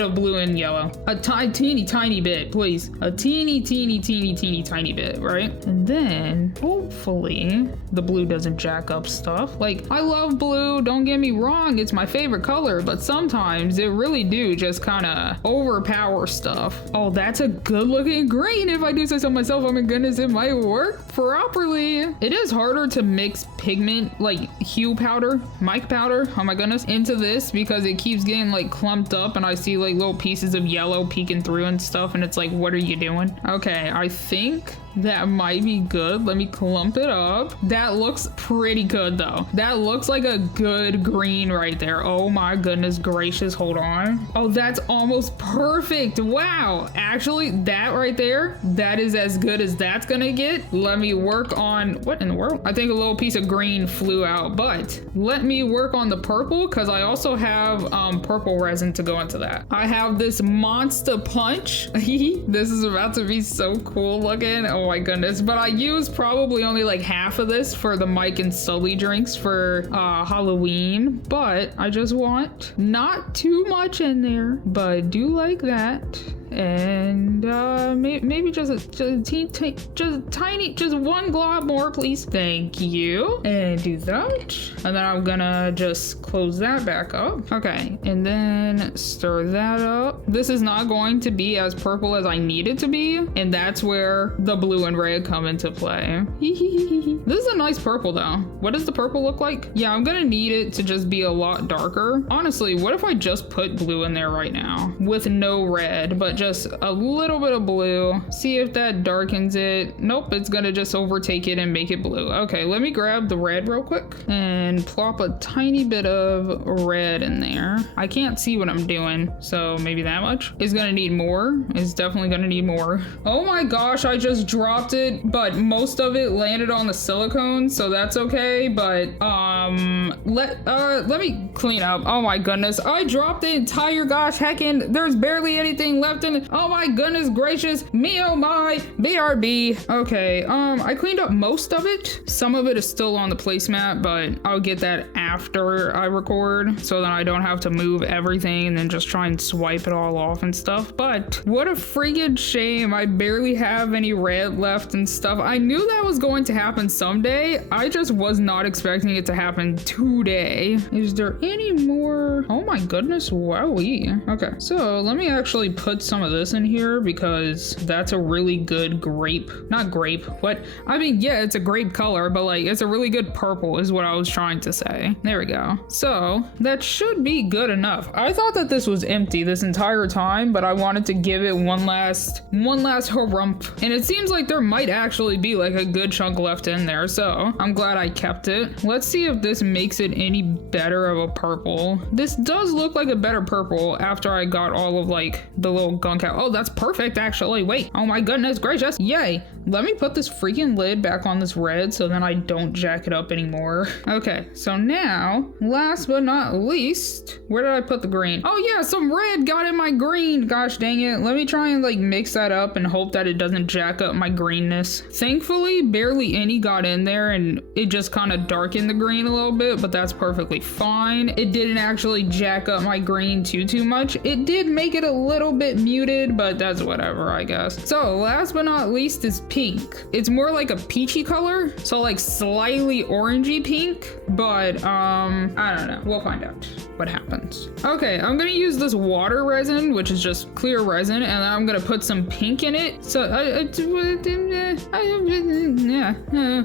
of blue and yellow. A tiny bit, please. A teeny tiny bit, right? And then hopefully the blue doesn't jack up stuff. Like, I love blue, don't get me wrong, it's my favorite color, but sometimes it really do just kind of overpower stuff. Oh, that's a good looking green if I do say so myself. Oh my goodness, it might work properly. It is harder to mix pigment, like hue powder, mic powder, oh my goodness, into this because it keeps getting like clumped up and I see like little pieces of yellow peeking through and stuff, and it's like, what are you doing? Okay, I think that might be good. Let me clump it up. That looks pretty good though. That looks like a good green right there. Oh my goodness gracious, hold on. Oh, that's almost perfect. Wow. Actually, that right there, that is as good as that's gonna get. Let me work on, what in the world? I think a little piece of green flew out, but let me work on the purple because I also have purple resin to go into that. I have this Monster Punch. This is about to be so cool looking. Oh my goodness, but I use probably only like half of this for the Mike and Sully drinks for Halloween, but I just want not too much in there, but I do like that. And maybe just one glob more, please. Thank you. And do that. And then I'm gonna just close that back up. Okay, and then stir that up. This is not going to be as purple as I need it to be, and that's where the blue and red come into play. This is a nice purple though. What does the purple look like? Yeah, I'm gonna need it to just be a lot darker. Honestly, what if I just put blue in there right now with no red, but just a little bit of blue? See if that darkens it. Nope, it's gonna just overtake it and make it blue. Okay, let me grab the red real quick and plop a tiny bit of red in there. I can't see what I'm doing, so maybe that much. It's gonna need more. It's definitely gonna need more. Oh my gosh, I just dropped it, but most of it landed on the silicone, so that's okay. But let me clean up. Oh my goodness, I dropped the entire gosh heckin', there's barely anything left in it. Oh my goodness gracious me, oh my BRB. Okay, I cleaned up most of it. Some of it is still on the placemat, but I'll get that after I record so that I don't have to move everything and then just try and swipe it all off and stuff. But what a friggin' shame, I barely have any red left and stuff. I knew that was going to happen someday. I just was not expecting it to happen today. Is there any more? Oh my goodness, wowie. Okay, so let me actually put some of this in here because that's a really good grape. Not grape, what? I mean, yeah, it's a grape color, but like it's a really good purple is what I was trying to say. There we go. So that should be good enough. I thought that this was empty this entire time, but I wanted to give it one last harump. And it seems like there might actually be like a good chunk left in there, so I'm glad I kept it. Let's see if this makes it any better of a purple. this does look like a better purple after I got all of like the little gunk out. Oh, that's perfect actually. Wait, oh my goodness gracious. Yay. Let me put this freaking lid back on this red so then I don't jack it up anymore. Okay, so now, last but not least, where did I put the green? Oh yeah, some red got in my green. Gosh dang it. Let me try and like mix that up and hope that it doesn't jack up my greenness. Thankfully, barely any got in there and it just kind of darkened the green a little bit, but that's perfectly fine. It didn't actually jack up my green too much. It did make it a little bit muted, but that's whatever, I guess. So last but not least is pink. It's more like a peachy color, so like slightly orangey pink, but I don't know. We'll find out what happens. Okay, I'm gonna use this water resin, which is just clear resin, and then I'm gonna put some pink in it. So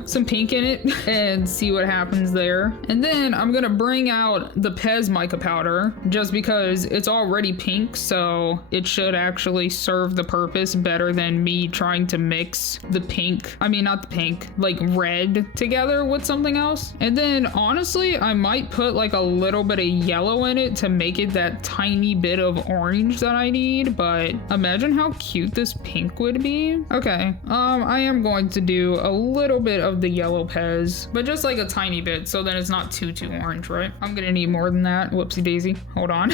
some pink in it and see what happens there. And then I'm gonna bring out the Pez mica powder just because it's already pink, so it should actually serve the purpose better than me trying to mix the pink, I mean not the pink, like red together with something else. And then honestly, I might put like a little bit of yellow in it to make it that tiny bit of orange that I need, but imagine how cute this pink would be. Okay, I am going to do a little bit of the yellow Pez, but just like a tiny bit so then it's not too orange, right? I'm gonna need more than that. Whoopsie daisy. Hold on.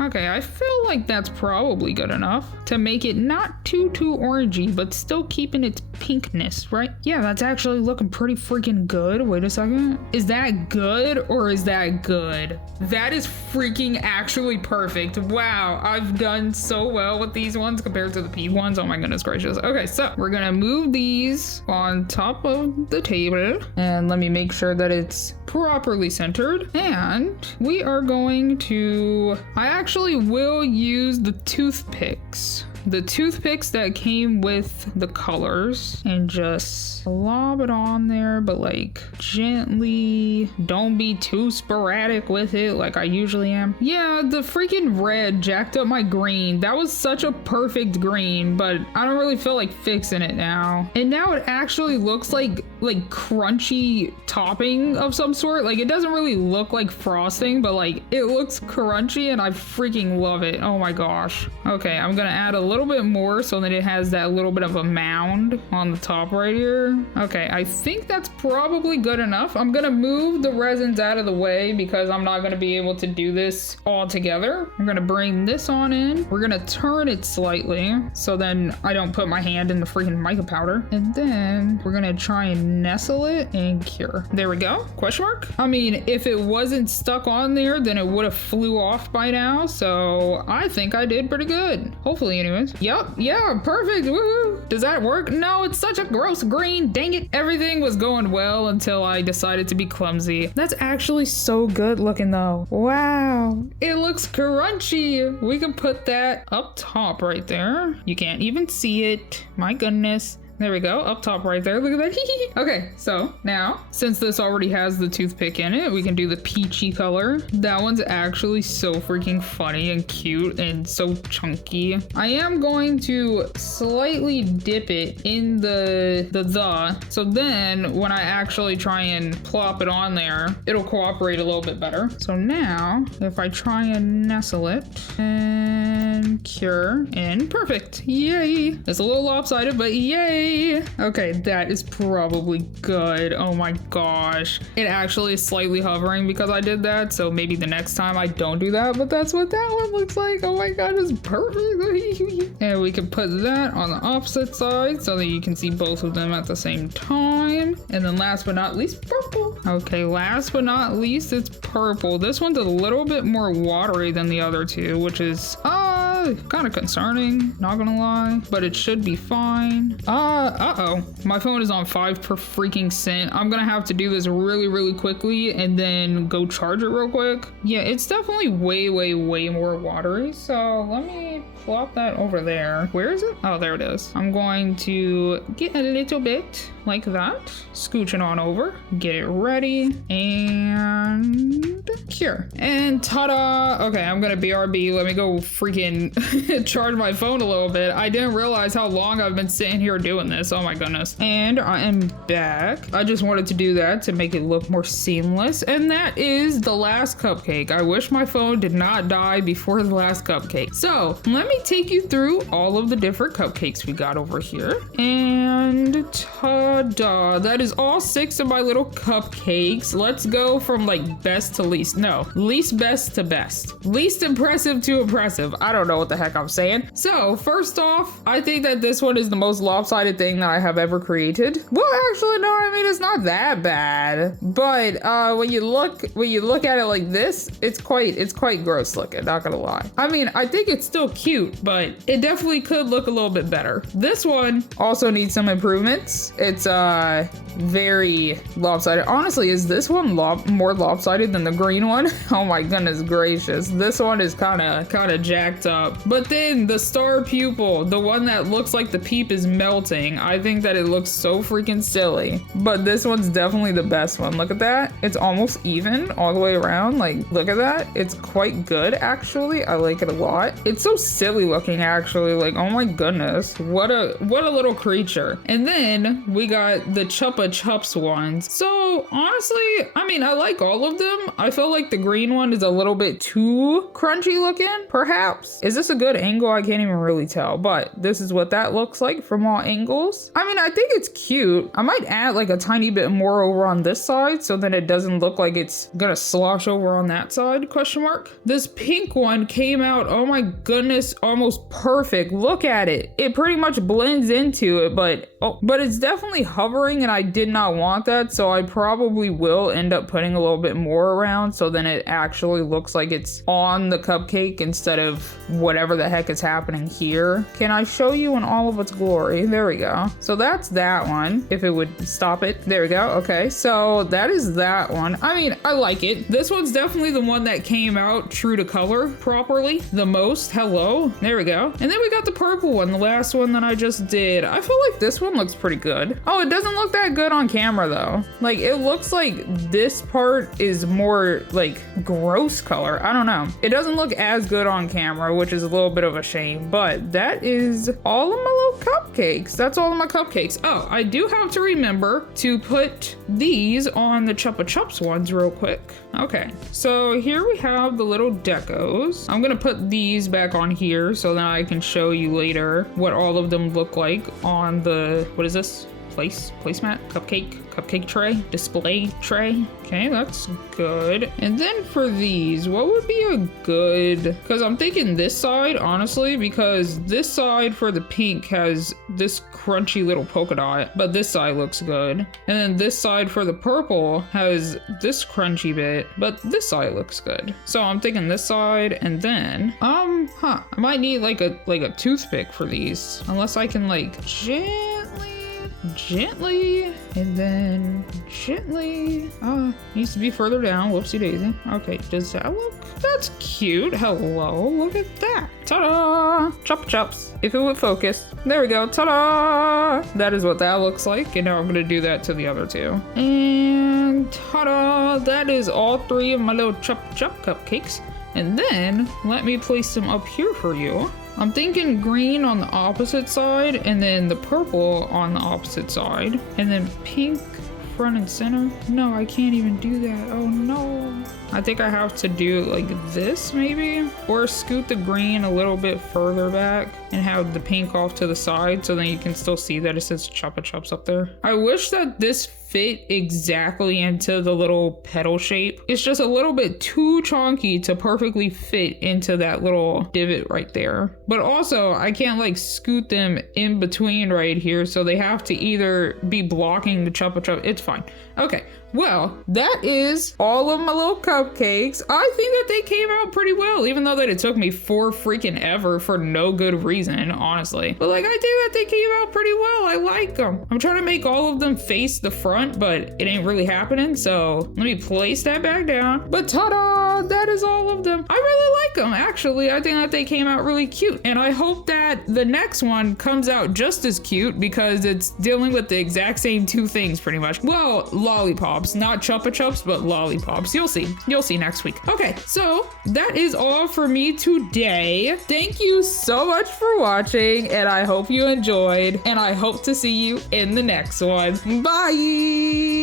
Okay, I feel like that's probably good enough to make it not too orangey, but still keeping its pinkness, right? Yeah, that's actually looking pretty freaking good. Wait a second. Is that good or is that good? That is freaking actually perfect. Wow, I've done so well with these ones compared to the pea ones. Oh my goodness gracious. Okay, so we're gonna move these on top of the table and let me make sure that it's properly centered. And we are going to, I actually will use the toothpicks that came with the colors and just lob it on there, but like gently. Don't be too sporadic with it like I usually am. Yeah, the freaking red jacked up my green. That was such a perfect green, but I don't really feel like fixing it now. And now it actually looks like crunchy topping of some sort. Like it doesn't really look like frosting, but like it looks crunchy and I freaking love it. Oh my gosh. Okay, I'm gonna add a little bit more so that it has that little bit of a mound on the top right here. Okay, I think that's probably good enough. I'm gonna move the resins out of the way because I'm not gonna be able to do this all together. I'm gonna bring this on in. We're gonna turn it slightly so then I don't put my hand in the freaking mica powder. And then we're gonna try and nestle it and cure. There we go. Question mark? I mean, if it wasn't stuck on there, then it would have flew off by now. So I think I did pretty good. Hopefully anyways. Yep. Yeah, perfect. Woohoo. Does that work? No, it's such a gross green. Dang it. Everything was going well until I decided to be clumsy. That's actually so good looking though. Wow. It looks crunchy. We can put that up top right there. You can't even see it. My goodness. There we go, up top right there. Look at that. Okay, so now, since this already has the toothpick in it, we can do the peachy color. That one's actually so freaking funny and cute and so chunky. I am going to slightly dip it in the so then when I actually try and plop it on there, it'll cooperate a little bit better. So now, if I try and nestle it and cure and perfect. Yay. It's a little lopsided, but yay. Okay, that is probably good. Oh my gosh. It actually is slightly hovering because I did that, so maybe the next time I don't do that, but that's what that one looks like. Oh my god, it's perfect. And we can put that on the opposite side so that you can see both of them at the same time. And then last but not least, purple. Okay, last but not least, it's purple. This one's a little bit more watery than the other two, which is kind of concerning, not gonna lie, but it should be fine. Uh-oh, my phone is on 5 per freaking cent. I'm gonna have to do this really quickly and then go charge it real quick. Yeah, it's definitely way more watery, so let me plop that over there. Where is it? Oh, there it is. I'm going to get a little bit like that, scooch it on over, get it ready, and cure. And ta-da! Okay, I'm gonna BRB. Let me go freaking charge my phone a little bit. I didn't realize how long I've been sitting here doing this. Oh my goodness. And I am back. I just wanted to do that to make it look more seamless. And that is the last cupcake. I wish my phone did not die before the last cupcake. So let me take you through all of the different cupcakes we got over here. And ta-da, that is all 6 of my little cupcakes. Let's go from like best to least. No, least best to best. Least impressive to impressive. I don't know what the heck I'm saying. So first off, I think that this one is the most lopsided thing that I have ever created. Well, actually, no, I mean, it's not that bad. But when you look at it like this, it's quite gross looking, not gonna lie. I mean, I think it's still cute, but it definitely could look a little bit better. This one also needs some improvements. It's very lopsided. Honestly, is this one more lopsided than the green one? Oh my goodness gracious. This one is kind of jacked up. But then the star pupil, the one that looks like the peep is melting, I think that it looks so freaking silly. But this one's definitely the best one. Look at that. It's almost even all the way around. Like, look at that. It's quite good, actually. I like it a lot. It's so silly looking, actually. Like, oh my goodness. What a little creature. And then we got the Chupa Chups ones. So honestly, I mean, I like all of them. I feel like the green one is a little bit too crunchy looking, perhaps. Is this a good angle? I can't even really tell, but this is what that looks like from all angles. I mean, I think it's cute. I might add like a tiny bit more over on this side so that it doesn't look like it's gonna slosh over on that side, question mark. This pink one came out, oh my goodness, almost perfect. Look at it. It pretty much blends into it, but it's definitely hovering and I did not want that, so I probably will end up putting a little bit more around so then it actually looks like it's on the cupcake instead of whatever the heck is happening here. Can I show you in all of its glory? There we go. So that's that one, if it would stop it. There we go. Okay, so that is that one. I mean, I like it. This one's definitely the one that came out true to color properly the most. Hello. There we go. And then we got the purple one, the last one that I just did. I feel like this one looks pretty good. Oh, it doesn't look that good on camera though. Like, it looks like this part is more like gross color. I don't know. It doesn't look as good on camera, which is a little bit of a shame, but that is all of my little cupcakes. That's all of my cupcakes. Oh, I do have to remember to put these on the Chupa Chups ones real quick. Okay, so here we have the little decos. I'm gonna put these back on here so that I can show you later what all of them look like on the, what is this? Placemat, cupcake tray, display tray. Okay, that's good. And then for these, what would be a good, because I'm thinking this side, honestly, because this side for the pink has this crunchy little polka dot, but this side looks good. And then this side for the purple has this crunchy bit, but this side looks good. So I'm thinking this side, and then, I might need like a toothpick for these, unless I can like gently, and then gently, needs to be further down, whoopsie daisy. Okay, does that look, that's cute. Hello, look at that. Ta-da! Chupa Chups, if it would focus. There we go, ta-da! That is what that looks like, and now I'm gonna do that to the other two. And ta-da! That is all 3 of my little Chupa Chup cupcakes. And then, let me place them up here for you. I'm thinking green on the opposite side, and then the purple on the opposite side, and then pink front and center. No, I can't even do that. Oh no. I think I have to do it like this maybe, or scoot the green a little bit further back and have the pink off to the side so then you can still see that it says Chupa Chups up there. I wish that this fit exactly into the little petal shape. It's just a little bit too chunky to perfectly fit into that little divot right there. But also I can't like scoot them in between right here, so they have to either be blocking the Chupa Chup. It's fine. Okay, well, that is all of my little cupcakes. I think that they came out pretty well, even though that it took me 4 freaking ever for no good reason, honestly. But like, I think that they came out pretty well. I like them. I'm trying to make all of them face the front, but it ain't really happening. So let me place that back down. But ta-da, that is all of them. I really like them, actually. I think that they came out really cute. And I hope that the next one comes out just as cute because it's dealing with the exact same 2 things pretty much. Well, Lollipops. Lollipops, not Chupa Chups, but Lollipops. You'll see. You'll see next week. Okay, so that is all for me today. Thank you so much for watching, and I hope you enjoyed, and I hope to see you in the next one. Bye!